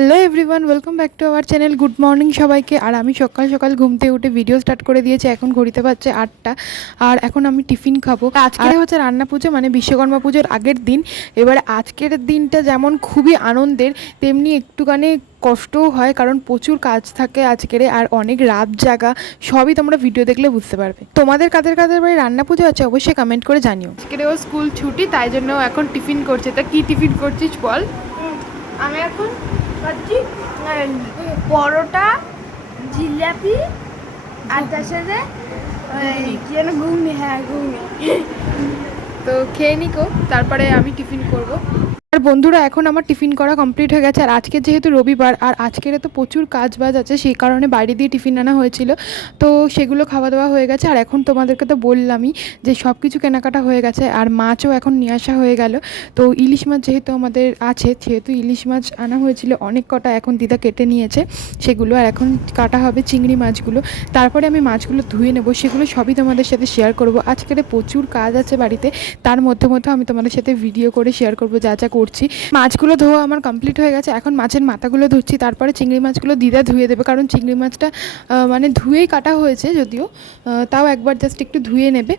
Hello everyone welcome back to our channel good morning সবাইকে। আর আমি সকাল সকাল ঘুমতে উঠে ভিডিও স্টার্ট করে দিয়েছি। এখন ঘড়িতে পাচ্ছে আটটা। আর এখন আমি টিফিন খাব। আজকে হচ্ছে রান্না পুজো মানে বিশ্বকর্মা পুজোর আগের দিন। এবার আজকের দিনটা যেমন খুবই আনন্দের তেমনি একটুখানি কষ্টও হয় কারণ প্রচুর কাজ থাকে আজকের। আর অনেক রাত জাগা সবই তোমরা ভিডিও দেখলে বুঝতে পারবে। তোমাদের কাদের কাদের বাড়ি রান্না পুজো আছে অবশ্যই কমেন্ট করে জানিও। আজকের ও স্কুল ছুটি তাই জন্য ও এখন টিফিন করছে। তা কি টিফিন করছিস বল? আমি এখন খাচ্ছি পরোটা, জিলাপি, আর তার সাথে কি যেন ঘুগনি হ্যাঁ ঘুগনি। তো খেয়ে নিকো, তারপরে আমি টিফিন করব। আর বন্ধুরা, এখন আমার টিফিন করা কমপ্লিট হয়ে গেছে। আর আজকে যেহেতু রবিবার, আর আজকের তো প্রচুর কাজ বাজ আছে, সেই কারণে বাইরে দিয়ে টিফিন আনা হয়েছিল। তো সেগুলো খাওয়া দাওয়া হয়ে গেছে। আর এখন তোমাদেরকে তো বললামই যে সব কিছু কেনাকাটা হয়ে গেছে, আর মাছও এখন নিয়ে আসা হয়ে গেল। তো ইলিশ মাছ যেহেতু আমাদের আছে, সেহেতু ইলিশ মাছ আনা হয়েছিল। অনেক কটা এখন দিদা কেটে নিয়েছে সেগুলো, আর এখন কাটা হবে চিংড়ি মাছগুলো। তারপরে আমি মাছগুলো ধুয়ে নেব, সেগুলো সবই তোমাদের সাথে শেয়ার করব। আজকের প্রচুর কাজ আছে বাড়িতে, তার মধ্যে মধ্যে আমি তোমাদের সাথে ভিডিও করে শেয়ার করব, যা যা করছি। মাছগুলো ধোয়া আমার কমপ্লিট হয়ে গেছে। এখন মাছের মাথাগুলো ধুচ্ছি, তারপরে চিংড়ি মাছগুলো দিদা ধুয়ে দেবে। কারণ চিংড়ি মাছটা মানে ধুয়েই কাটা হয়েছে যদিও তাও একবার জাস্ট একটু ধুয়ে নেবে।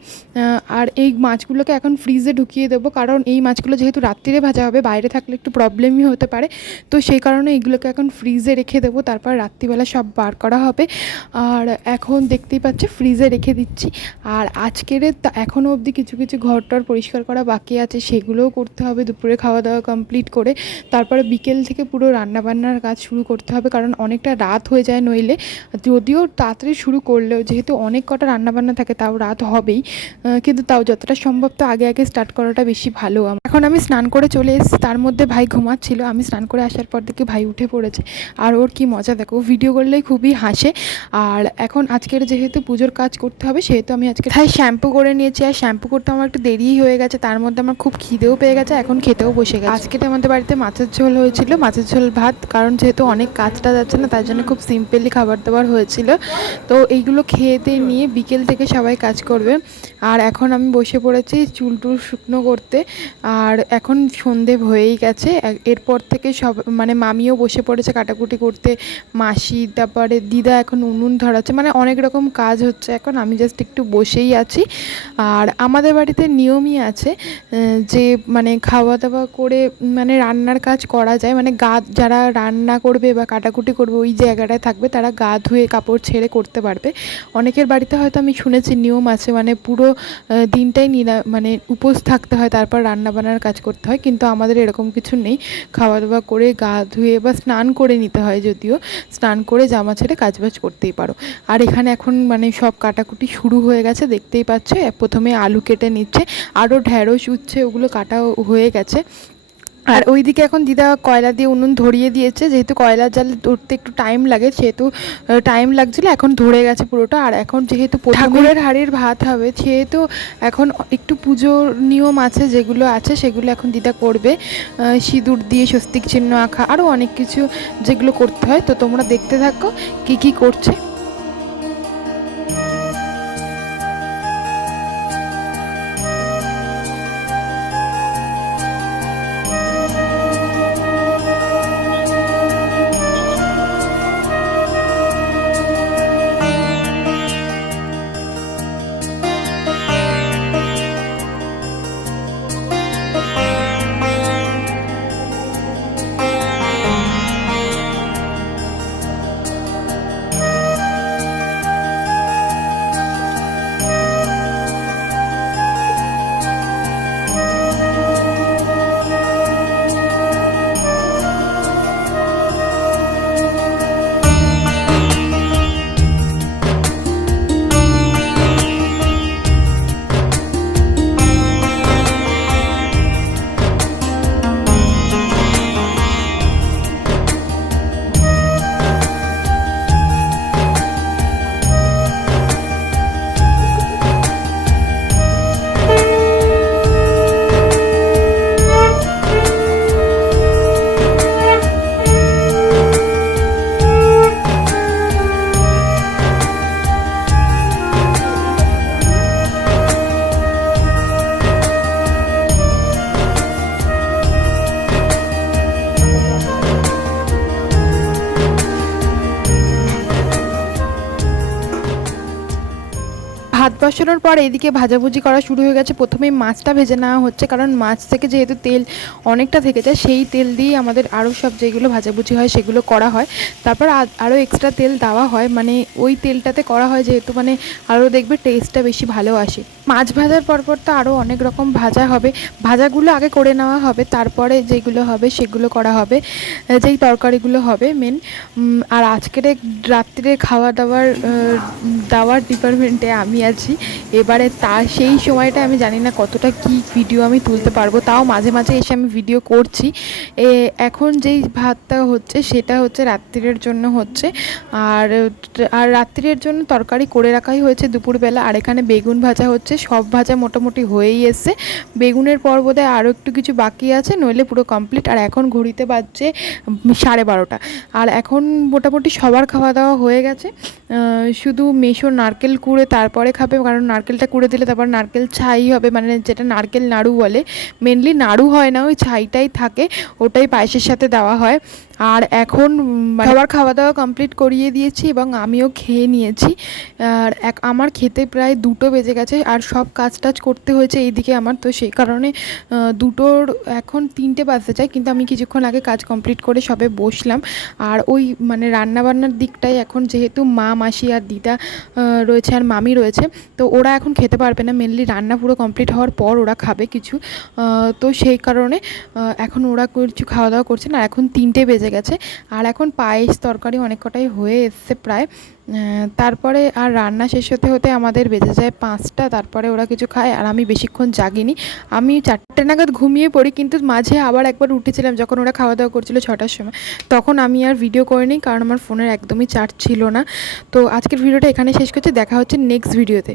আর এই মাছগুলোকে এখন ফ্রিজে ঢুকিয়ে দেবো। কারণ এই মাছগুলো যেহেতু রাত্রিরে ভাজা হবে, বাইরে থাকলে একটু প্রবলেমই হতে পারে। তো সেই কারণে এগুলোকে এখন ফ্রিজে রেখে দেবো। তারপর রাত্রিবেলা সব বার করা হবে। আর এখন দেখতেই পাচ্ছে ফ্রিজে রেখে দিচ্ছি। আর আজকের এখনও অবধি কিছু কিছু ঘরটর পরিষ্কার করা বাকি আছে, সেগুলোও করতে হবে। দুপুরে খাওয়া দাওয়া কমপ্লিট করে তারপরে বিকেল থেকে পুরো রান্নাবান্নার কাজ শুরু করতে হবে কারণ অনেকটা রাত হয়ে যায় নইলে। যদিও তাড়াতাড়ি শুরু করলেও যেহেতু অনেক কটা রান্নাবান্না থাকে তাও রাত হবেই। কিন্তু তাও যতটা সম্ভব তো আগে আগে স্টার্ট করাটা বেশি ভালো। এখন আমি স্নান করে চলে এসেছি, তার মধ্যে ভাই ঘুমাচ্ছিল। আমি স্নান করে আসার পর থেকে ভাই উঠে পড়েছে। আর ওর কি মজা, দেখো ভিডিও করলেই খুবই হাসে। আর এখন আজকের যেহেতু পুজোর কাজ করতে হবে, সেহেতু আমি আজকে তাই শ্যাম্পু করে নিয়েছি। আর শ্যাম্পু করতে আমার একটু দেরিই হয়ে গেছে, তার মধ্যে আমার খুব খিদেও পেয়ে গেছে, এখন খেতেও বসে গেছে আজকে আমাদের বাড়িতে মাছের ঝোল হয়েছিল, মাছের ঝোল ভাত, কারণ যেহেতু অনেক কাজটা যাচ্ছে না তার জন্য খুব সিম্পলি খাবার দাবার হয়েছিল। তো এইগুলো খেয়েতে নিয়ে বিকেল থেকে সবাই কাজ করবে। আর এখন আমি বসে পড়েছি চুল টুল শুকনো করতে। আর এখন সন্ধে হয়েই গেছে। এরপর থেকে সব মানে মামিও বসে পড়েছে কাটাকুটি করতে। মাসি, তারপরে দিদা এখন উনুন ধরাচ্ছে। মানে অনেক রকম কাজ হচ্ছে এখন, আমি জাস্ট একটু বসেই আছি। আর আমাদের বাড়িতে নিয়মই আছে যে মানে খাওয়া দাওয়া করে মানে রান্নার কাজ করা যায়। মানে গা, যারা রান্না করবে বা কাটাকুটি করবে, ওই জায়গাটায় থাকবে, তারা গা ধুয়ে কাপড় ছেড়ে করতে পারবে। অনেকের বাড়িতে হয়তো আমি শুনেছি নিয়ম আছে মানে পুরো দিনটাই নিরা মানে উপোস থাকতে হয়, তারপর রান্না বান্নার কাজ করতে হয়। কিন্তু আমাদের এরকম কিছু নেই। খাওয়া দাওয়া করে গা ধুয়ে বা স্নান করে নিতে হয় যদিও, স্নান করে জামা ছেড়ে কাজবাজ করতেই পারো। আর এখানে এখন মানে সব কাটাকুটি শুরু হয়ে গেছে, দেখতেই পাচ্ছ। প্রথমে আলু কেটে নিচ্ছে আরও ঢ্যাঁড়স উচ্ছে, ওগুলো কাটা হয়ে গেছে। আর ওইদিকে এখন দিদা কয়লা দিয়ে উনুন ধরিয়ে দিয়েছে যেহেতু কয়লা জাল ধরতে একটু টাইম লাগে সেহেতু টাইম লাগছিল এখন ধরে গেছে পুরোটা। আর এখন যেহেতু ঠাকুরের হাড়ির ভাত হবে সেহেতু এখন একটু পুজোর নিয়ম আছে যেগুলো আছে সেগুলো এখন দিদা করবে। সিঁদুর দিয়ে স্বস্তিক চিহ্ন আঁকা আরও অনেক কিছু যেগুলো করতে হয়। তো তোমরা দেখতে থাকো কি কি করছে। বসানোর পর এদিকে ভাজাভুজি করা শুরু হয়ে গেছে। প্রথমেই মাছটা ভেজে নেওয়া হচ্ছে, কারণ মাছ থেকে যেহেতু তেল অনেকটা থেকে যায়, সেই তেল দিয়ে আমাদের আরও সব যেগুলো ভাজাভুজি হয় সেগুলো করা হয়। তারপর আরও এক্সট্রা তেল দেওয়া হয় মানে ওই তেলটাতে করা হয় যেহেতু মানে আরও দেখবে টেস্টটা বেশি ভালো আসে। মাছ ভাজার পরপর তো আরও অনেক রকম ভাজা হবে। ভাজাগুলো আগে করে নেওয়া হবে, তারপরে যেগুলো হবে সেগুলো করা হবে, যেই তরকারিগুলো হবে মেন আর আজকের রাত্রে খাওয়া দাওয়ার দাওয়ার ডিপার্টমেন্টে আমি আছি এবারে তা, সেই সময়টা আমি জানি না কতটা কি ভিডিও আমি তুলতে পারব। তাও মাঝে মাঝে এসে আমি ভিডিও করছি। এ, এখন যেই ভাতটা হচ্ছে সেটা হচ্ছে রাত্রির জন্য হচ্ছে। আর আর রাত্রির জন্য তরকারি করে রাখাই হয়েছে দুপুরবেলা। আর এখানে বেগুন ভাজা হচ্ছে, সব ভাজা মোটামুটি হয়েই এসছে। বেগুনের পর বোধহয় আরও একটু কিছু বাকি আছে, নইলে পুরো কমপ্লিট আর এখন ঘড়িতে বাজছে সাড়ে বারোটা। আর এখন মোটামুটি সবার খাওয়া দাওয়া হয়ে গেছে। শুধু মেশো নারকেল কুড়ে তারপরে খাবে কারণ নারকেলটা কুড়ে দিলে তারপর নারকেল ছাই হবে মানে যেটা নারকেল নাড়ু বলে। মেনলি নাড়ু হয় না ওই ছাইটাই থাকে ওটাই পায়েসের সাথে দেওয়া হয়। আর এখন উম, মানে সবার খাওয়া দাওয়া কমপ্লিট করিয়ে দিয়েছি এবং আমিও খেয়ে নিয়েছি। আর এক আমার খেতে প্রায় দুটো বেজে গেছে আর সব কাজ টাজ করতে হয়েছে এইদিকে আমার তো সেই কারণে দুটোর এখন তিনটে বাজতে চাই কিন্তু আমি কিছুক্ষণ আগে কাজ কমপ্লিট করে সবে বসলাম। আর ওই মানে রান্নাবান্নার দিকটাই এখন যেহেতু মা মাসি আর দিদা রয়েছে আর মামি রয়েছে তো ওরা এখন খেতে পারবে না মেনলি রান্না পুরো কমপ্লিট হওয়ার পর ওরা খাবে কিছু। তো সেই কারণে এখন ওরা কিছু খাওয়া দাওয়া করছে না এখন তিনটে বেজে গেছে। আর এখন পায়েস তরকারি অনেক কটাই হয়ে এসছে প্রায়। তারপরে আর রান্না শেষ হতে হতে আমাদের বেজে যায় পাঁচটা, তারপরে ওরা কিছু খায় আর আমি বেশিক্ষণ জাগিনি। আমি চারটে নাগাদ ঘুমিয়ে পড়ি, কিন্তু মাঝে আবার একবার উঠেছিলাম যখন ওরা খাওয়া দাওয়া করছিল ছটার সময়। তখন আমি আর ভিডিও করিনি কারণ আমার ফোনের একদমই চার্জ ছিল না। তো আজকের ভিডিওটা এখানে শেষ করছি, দেখা হচ্ছে নেক্সট ভিডিওতে